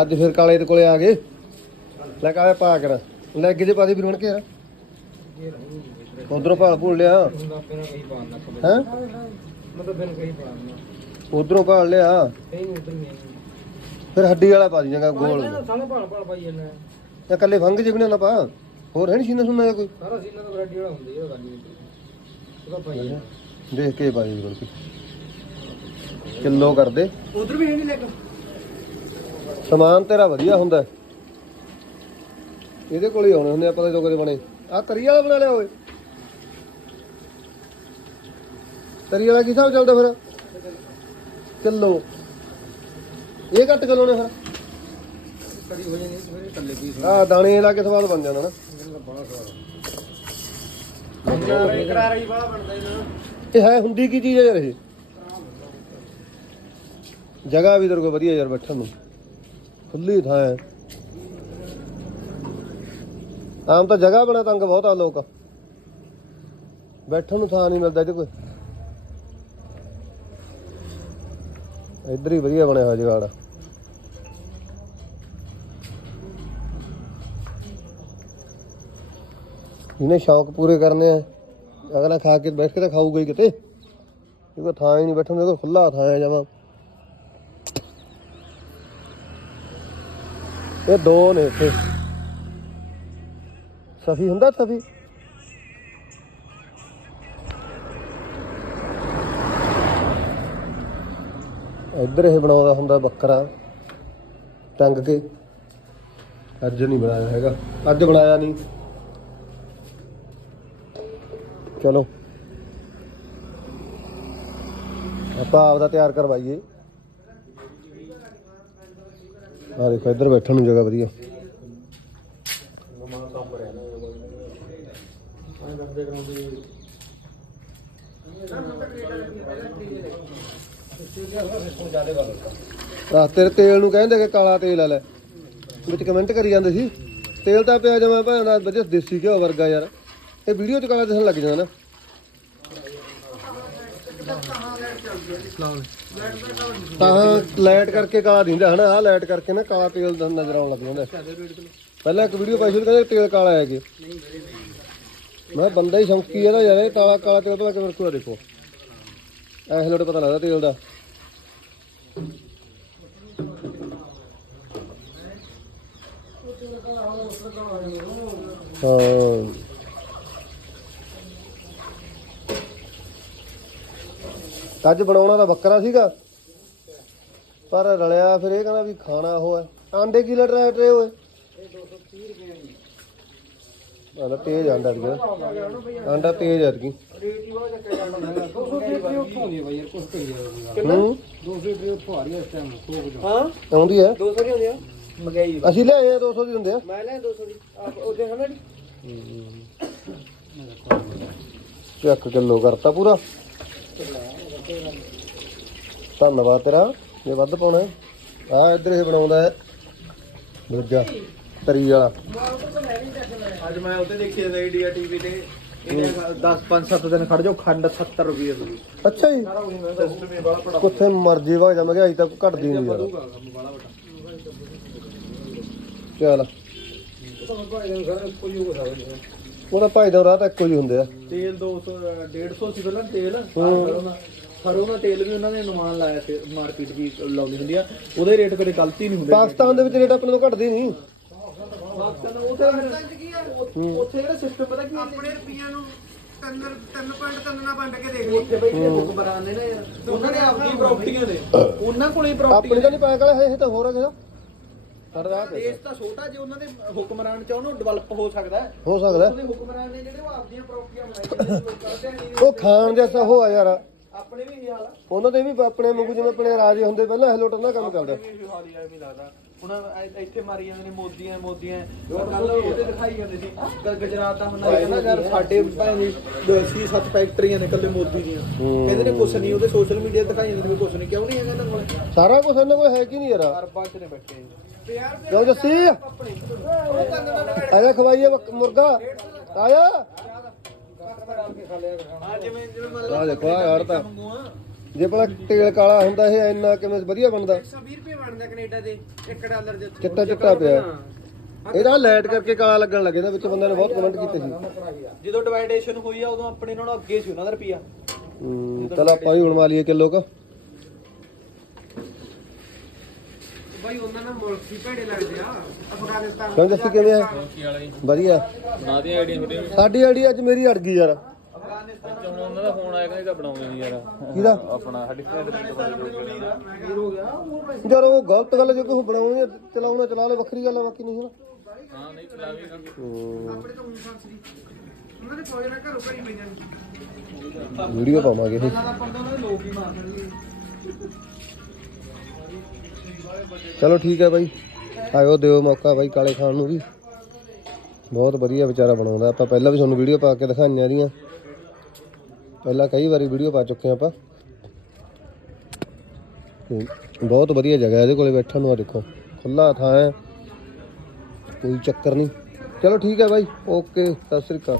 ਅੱਜ ਫਿਰ ਕਾਲੇ ਦੇ ਕੋਲੇ ਆ ਗਏ। ਲੈ ਕਾਲੇ ਪਾ ਕਰ ਲੈ ਅੱਗੇ ਜੇ ਪਾਦੀ ਫਿਰ ਬਣ ਕੇ ਯਾਰ ਉਧਰੋਂ ਭਾਲ ਭੁੱਲ ਲਿਆ। ਹੈ? ਉਧਰੋਂ ਭਾਲ ਲਿਆ। ਫਿਰ ਹੱਡੀ ਵਾਲਾ ਪਾ ਦੀ ਜਾਂਗਾ ਗੋਲ। ਜਾਂ ਕੱਲੇ ਫੰਗ ਜੇ ਵੀ ਨਾ ਪਾ। ਹੋਰ ਹੈ ਨਹੀਂ ਸੀਨਾ ਸੁਣਨਾ ਕੋਈ? ਦੇਖ ਕੇ ਪਾ ਦੀ ਕਿਲੋ ਕਰ ਦੇ ਉਧਰ ਵੀ ਨਹੀਂ ਲੱਗ ਸਮਾਨ ਤੇਰਾ ਵਧੀਆ ਹੁੰਦਾ। ਇਹਦੇ ਕੋਲ ਹੀ ਆਉਣੇ ਹੁੰਦੇ ਆਪਾਂ ਜਦੋਂ ਕਦੇ ਬਣੇ। ਆ ਤਰੀ ਵਾਲਾ ਬਣਾ ਲਿਆ ਓਏ। ਤਰੀ ਵਾਲਾ ਕੀ ਹਿਸਾਬ ਚੱਲਦਾ ਫਿਰ? ਕਿਲੋ। ਇਹ ਘੱਟ ਕਿਲੋ ਨੇ ਫਿਰ। ਕੜੀ ਹੋ ਜਾਣੀ ਸਵੇਰੇ ਕੱਲੇ ਪੀਸ ਆ ਦਾਣੇ ਲਾ ਕੇ ਸਵਾਦ ਬਣ ਜਾਣਾ ਨਾ। ਕਰਾਰਾ ਹੀ ਬਾਹਲਾ ਬਣਦਾ ਇਹ ਹੈ ਹੁੰਦੀ ਕੀ ਚੀਜ਼ ਹੈ ਯਾਰ ਇਹ? ਜਗ੍ਹਾ ਵੀ ਤੇਰੇ ਕੋਲ ਵਧੀਆ ਯਾਰ ਬੈਠਣ ਨੂੰ। ਖੁੱਲੀ ਥਾਂ ਹੈ। ਆਮ ਤਾਂ ਜਗ੍ਹਾ ਬਣਾ ਤੰਗ ਬਹੁਤ ਆ ਲੋਕ। ਬੈਠਣ ਨੂੰ ਥਾਂ ਨਹੀਂ ਮਿਲਦਾ ਇਹਦੇ ਕੋਈ ਇੱਧਰ ਹੀ ਵਧੀਆ ਬਣਿਆ ਹੋਇਆ ਜਗਾੜ। ਇਹਨੇ ਸ਼ੌਂਕ ਪੂਰੇ ਕਰਨੇ ਆ। ਅਗਲਾ ਖਾ ਕੇ ਬੈਠ ਕੇ ਤਾਂ ਖਾਊਗਾ ਹੀ ਕਿਤੇ। ਇਹ ਥਾਂ ਹੀ ਨਹੀਂ ਬੈਠਣ ਦੇ ਕੋਈ ਖੁੱਲਾ ਥਾਂ ਹੈ ਜਮਾ। ਇਹ ਦੋ ਨੇ ਇੱਥੇ। ਸਫੀ ਹੁੰਦਾ ਸਫੀ? ਇੱਧਰ ਇਹ ਬਣਾਉਂਦਾ ਹੁੰਦਾ ਬੱਕਰਾ, ਟੰਗ ਕੇ। ਅੱਜ ਨਹੀਂ ਬਣਾਇਆ ਹੈਗਾ। ਅੱਜ ਬਣਾਇਆ ਨਹੀਂ। ਚਲੋ। ਆਪਾਂ ਆਪਦਾ ਤਿਆਰ ਕਰਵਾਈਏ। ਆ ਦੇਖੋ, ਇੱਧਰ ਬੈਠਣ ਨੂੰ ਜਗ੍ਹਾ ਵਧੀਆ। ਆ ਤੇਰੇ ਤੇਲ ਨੂੰ ਕਹਿੰਦੇ ਕਿ ਕਾਲਾ ਤੇਲ ਆ ਲੈ। ਵਿੱਚ ਕਮੈਂਟ ਕਰੀ ਜਾਂਦੇ ਸੀ। ਤੇਲ ਤਾਂ ਪਿਆ ਜਮਾ ਭਾਣਾ ਵਧੀਆ ਦੇਸੀ ਘਿਓ ਵਰਗਾ ਯਾਰ। ਇਹ ਵੀਡੀਓ ਚ ਕਾਲਾ ਦਿਸਣ ਲੱਗ ਜਾਣਾ ਨਾ। ਤਾਂ ਲਾਈਟ ਕਰਕੇ ਕਾਲਾ ਦਿੰਦਾ ਹਨਾ ਆ ਲਾਈਟ ਕਰਕੇ ਨਾ ਕਾਲਾ ਤੇਲ ਦਾ ਨਜ਼ਰ ਆਉਣ ਲੱਗ ਜਾਂਦਾ। ਪਹਿਲਾਂ ਇੱਕ ਵੀਡੀਓ ਪਾਈ ਸੀ, ਕਹਿੰਦੇ ਤੇਲ ਕਾਲਾ ਹੈ ਕਿ ਮੈਂ ਬੰਦਾ ਹੀ ਸ਼ੌਂਕੀ ਹੈ ਨਾ ਯਾਰ, ਇਹ ਕਾਲਾ ਕਾਲਾ ਤੇਲ ਤੋਂ ਕਿਵੇਂ ਰੱਖੂਗਾ, ਦੇਖੋ। ਐਸ ਲੋਟ ਪਤਾ ਲੱਗਦਾ ਤੇਲ ਦਾ। ਹਾਂ। ਅੱਜ ਬਣਾਉਣਾ ਤਾਂ ਬੱਕਰਾ ਸੀਗਾ। ਪਰ ਰਲਿਆ ਫਿਰ ਇਹ ਕਹਿੰਦਾ ਵੀ ਖਾਣਾ ਉਹ ਹੈ। ਆਂਡੇ ਕੀ ਲੜ ਰਹੇ ਟਰੇ ਓਏ ਆਂਡਾ ਤੇਜ਼ ਆਂਡਾ ਦੀ ਆਂਡਾ ਤੇਜ਼ ਆ ਦੀ ਰੇਟ ਹੀ ਬਹੁਤ ਚੱਕਿਆ ਜਾਂਦਾ ਹੈਗਾ 200 ਰੁਪਏ ਉੱਥੋਂ ਆਉਂਦੀ ਹੈ? ਬਾਈ ਯਾਰ ਕੁਝ ਕਰੀ ਜਾਵੇ ਹੂੰ? 200 ਰੁਪਏ ਉੱਥੋਂ ਆ ਰਹੀ ਹੈ? ਹਾਂ ਆਉਂਦੀ ਹੈ 200 ਦੀ ਹੁੰਦੀ ਆ। ਮਗਾਈ ਅਸੀਂ ਲਿਆਏ ਆ 200 ਦੀ ਹੁੰਦੇ ਆ। ਮੈਂ ਲੈ 200 ਦੀ। ਆਪ ਉਹਦੇ ਹਨਾ ਚੱਕ ਕਿਲੋ ਕਰਤਾ ਪੂਰਾ। ਧੰਨਵਾਦ ਤੇਰਾ ਜੇ ਵੱਧ ਪਾਉਣਾ ਆ ਇੱਧਰ ਇਹ ਬਣਾਉਂਦਾ ਹੈ। ਦੂਜਾ ਤਰੀ ਵਾਲਾ। ਅੱਜ ਮੈਂ ਉੱਤੇ ਦੇਖੀ ਜਾਂਦਾ ਇੰਡੀਆ ਟੀਵੀ ਤੇ। ਇਹਨੇ 10 5 7 ਦਿਨ ਖੜ ਜਾਓ ਖੰਡ 70 ਰੁਪਏ ਦੀ। ਅੱਛਾ ਜੀ। ਸਾਰਾ ਮੈਂ ਸਿਸਟਮ ਬੜਾ ਕੁੱਥੇ ਮਰਜ਼ੀ ਵਾ ਜਾ ਮਹਿੰਗਾਈ ਤਾਂ ਘਟਦੀ ਨਹੀਂ ਯਾਰ ਚੱਲ। ਉਹਦਾ ਭਾਈ ਦਾ ਰਾਹ ਤਾਂ ਇੱਕੋ ਹੀ ਹੁੰਦੇ ਆ। ਤੇਲ 200 150 ਸੀ ਪਹਿਲਾਂ ਤੇਲ। ਸਰੋਂ ਦਾ ਤੇਲ ਵੀ ਉਹਨਾਂ ਨੇ ਅਨੁਮਾਨ ਲਾਇਆ ਸੀ ਮਾਰਕੀਟ ਦੀ ਲਾਉਂਦੀ ਹੁੰਦੀ ਆ। ਉਹਦੇ ਰੇਟ ਕਦੇ ਗਲਤੀ ਨਹੀਂ ਹੁੰਦੀ। ਪਾਕਿਸਤਾਨ ਦੇ ਵਿੱਚ ਰੇਟ ਆਪਣੇ ਤੋਂ ਘਟਦੀ ਨਹੀਂ। ਪਾਕਿਸਤਾਨ ਉੱਥੇ ਫਿਰ- ਉੱਥੇ ਜਿਹੜਾ ਸਿਸਟਮ ਪਤਾ ਕੀ ਆਪਣੇ ਰੁਪਈਆਂ ਨੂੰ 3 3.3 ਨਾਲ ਵੰਡ ਕੇ ਦੇਖ ਉੱਥੇ ਬਈ ਜਿਹੜੇ ਬੁੱਕ ਬਰਾਨੇ ਨੇ ਯਾਰ ਉਹਨਾਂ ਨੇ ਆਪਣੀ ਪ੍ਰਾਪਰਟੀਆਂ ਨੇ ਉਹਨਾਂ ਕੋਲੇ ਆਪਣੀ ਪ੍ਰਾਪਰਟੀ ਤਾਂ ਨਹੀਂ ਪਾਇਆ ਕਾਲੇ ਇਹ ਤਾਂ ਹੋਰ ਆ ਕਿਹਦਾ ਤੇ ਦੇਸ਼ ਤਾਂ ਛੋਟਾ ਜੇ ਉਹਨਾਂ ਦੇ ਹੁਕਮਰਾਨ ਚਾਹਣ ਉਹ ਡਿਵੈਲਪ ਹੋ ਸਕਦਾ ਹੈ। ਸਕਦਾ ਉਹਦੇ ਹੁਕਮਰਾਨ ਨੇ ਜਿਹੜੇ ਉਹ ਆਪਦੀਆਂ ਪ੍ਰਾਪਰਟੀਆਂ ਬਣਾਈ ਜਾਂਦੇ ਨੇ ਲੋਕਾਂ ਦੇ ਨਹੀਂ। ਉਹ ਖਾਣ ਜੈਸਾ ਹੋ ਆ ਯਾਰ। ਆਪਣੇ ਵੀ ਇਹੀ ਹਾਲ ਆ। ਉਹਨਾਂ ਦੇ ਵੀ ਆਪਣੇ ਵਾਂਗੂ ਜਿਵੇਂ ਆਪਣੇ ਰਾਜੇ ਹੁੰਦੇ ਪਹਿਲਾਂ ਇਹ ਲੋਟਨ ਦਾ ਕੰਮ ਚੱਲਦਾ ਆਪਣੇ ਵੀ ਇਹੀ ਹਾਲ ਹੀ ਆ, ਐਵੇਂ ਲੱਗਦਾ। ਹੁਣ ਇ- ਇੱਥੇ ਮਾਰੀ ਜਾਂਦੇ ਨੇ ਮੋਦੀਆਂ ਮੋਦੀਆਂ। ਕੱਲ ਉਹਦੇ ਦਿਖਾਈ ਜਾਂਦੇ ਸੀ। ਗ- ਗੁਜਰਾਤ ਦਾ ਮਨਾਈ ਜਾਂਦਾ ਯਾਰ ਸਾਡੇ ਭਾਵੇਂ 6 7 ਫੈਕਟਰੀਆਂ ਨੇ ਕੱਲੇ ਮੋਦੀ ਦੀਆਂ। ਕਹਿੰਦੇ ਨੇ ਕੁਛ ਨਹੀਂ ਉਹਦੇ ਸੋਸ਼ਲ ਮੀਡੀਆ ਦਿਖਾਈ ਜਾਂਦੇ ਨੇ ਕੁਛ ਨਹੀਂ। ਕਿਉਂ ਨਹੀਂ ਹੈਗਾ ਇਹਨਾਂ ਕੋਲ? ਸਾਰਾ ਕੁਝ ਇਹਨਾਂ ਕੋਲ ਹੈ ਕਿ ਨਹੀਂ ਯਾਰ? ਅਰਬਾਂ ਚ ਨੇ ਬੈਠੇ ਕਿਉਂ ਜੱਸੀ? ਆਜਾ ਖਵਾਈਏ ਬੱਕ- ਮੁਰਗਾ। ਆਇਆ? ਆ ਜਿਵੇਂ ਜਿਵੇਂ ਮੰਨ ਆ ਦੇਖੋ ਆ ਯਾਰ ਤਾਂ ਜੇ ਭਲਾ ਤੇਲ ਕਾਲਾ ਹੁੰਦਾ ਇਹ ਇੰਨਾ ਕਿਵੇਂ ਵਧੀਆ ਬਣਦਾ? 120 ਰੁਪਏ ਬਣਦਾ ਕੈਨੇਡਾ ਦੇ 1 ਡਾਲਰ ਦੇ ਚਿੱਟਾ ਚਿੱਟਾ ਪਿਆ। ਇਹਦਾ ਲਾਈਟ ਕਰਕੇ ਕਾਲਾ ਲੱਗਣ ਲੱਗੇ ਦਾ ਵਿੱਚ ਬੰਦਿਆਂ ਨੇ ਬਹੁਤ ਕਮੈਂਟ ਕੀਤੇ ਸੀ। ਜਦੋਂ ਡਿਵਾਈਡੇਸ਼ਨ ਹੋਈ ਆ ਉਦੋਂ ਆਪਣੇ ਨਾਲੋਂ ਅੱਗੇ ਸੀ ਉਹਨਾਂ ਦਾ ਰੁਪਿਆ ਹੂੰ ਚਲ ਆਪਾਂ ਵੀ ਹੁਣ ਮਾ ਲਈਏ ਕਿਲੋ ਕ। ਬਾਈ ਉਹਨਾਂ ਨਾਲ ਮੁਲਕ ਹੀ ਭੇੜੇ ਲੱਗਦੇ ਆ ਅਫਗਾਨਿਸਤਾਨ ਕਿਉਂ ਦੱਸੀ ਕਿਵੇਂ ਆ? ਵਧੀਆ। ਦੀ ਆਈਡੀਆ ਵੀਡੀਓ ਸਾਡੀ ਆਈਡੀ ਅੱਜ ਮੇਰੀ ਅੜ ਗਈ ਯਾਰ। ਹੁਣ ਉਹਨਾਂ ਦਾ ਫੋਨ ਆਇਆ ਕਹਿੰਦਾ ਬਣਾਉਂਦੇ ਨਹੀਂ ਯਾਰ। ਕਿਹਦਾ? ਆਪਣਾ ਸਾਡੀ ਫਰੈਂਡ ਦੀ ਦੁਕਾਨ ਤੇ ਹੋ ਗਿਆ ਹੋਰ ਯਾਰ ਉਹ ਗਲਤ ਗੱਲ ਜੇ ਕੋਈ ਬਣਾਉਣੀ ਚਲਾਉਣਾ ਚਲਾ ਲੈ ਵੱਖਰੀ ਗੱਲ ਆ ਬਾਕੀ ਨਹੀਂ ਹੈ ਹਾਂ ਨਹੀਂ ਚਲਾਵੇਗਾ ਆਪਣੇ ਤੋਂ ਊਂ ਫਸਦੀ ਉਹਨਾਂ ਦੇ ਫੌਜ ਨਾਲ ਘਰੋਂ ਘਰੀ ਪਈਆਂ ਵੀਡੀਓ ਪਾਵਾਂਗੇ ਇਹ। ਲੋਕ ਹੀ ਚਲੋ ਠੀਕ ਹੈ ਬਾਈ। ਆਇਓ, ਦਿਓ ਮੌਕਾ ਬਾਈ ਕਾਲੇ ਖਾਨ ਨੂੰ ਵੀ। ਬਹੁਤ ਵਧੀਆ ਵਿਚਾਰਾ ਬਣਾਉਂਦਾ। ਆਪਾਂ ਪਹਿਲਾਂ ਵੀ ਤੁਹਾਨੂੰ ਵੀਡੀਓ ਪਾ ਕੇ ਦਿਖਾਈਆਂ ਇਹਦੀਆਂ। ਪਹਿਲਾਂ ਕਈ ਵਾਰੀ ਵੀਡੀਓ ਪਾ ਚੁੱਕੇ ਹਾਂ ਆਪਾਂ। ਬਹੁਤ ਵਧੀਆ ਜਗ੍ਹਾ ਇਹਦੇ ਕੋਲੇ ਬੈਠਣ ਨੂੰ ਆ ਦੇਖੋ। ਖੁੱਲਾ ਥਾਂ ਹੈ। ਕੋਈ ਚੱਕਰ ਨਹੀਂ। ਚਲੋ ਠੀਕ ਹੈ ਬਾਈ। ਓਕੇ, ਸਤਿ ਸ੍ਰੀ ਅਕਾਲ।